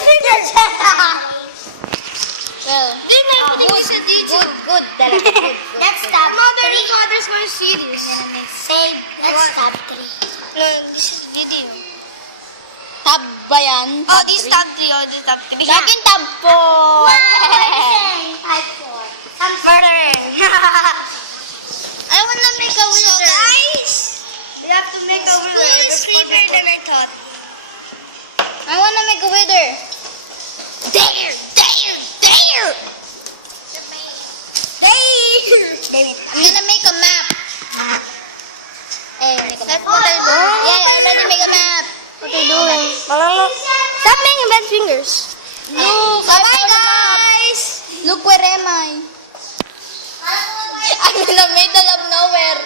fingers. Well, good talaga. Good. Let's stop. Mother and father's going to see this. Say, let's stop 3. No, this is video. Tab ba yan? Oh, this is tab 3. Oh, this is tab 3. Sa akin tab 4. Come further. I wanna make a wheel. Guys, we have to make a wheel. School is creepier than I thought. I wanna make a wither. There. I'm gonna make a map. Hey, make a map. Yeah, I already make a map. What are you doing? Stop making bad fingers. Look, bye guys. Look, where am I? I'm in the middle of nowhere.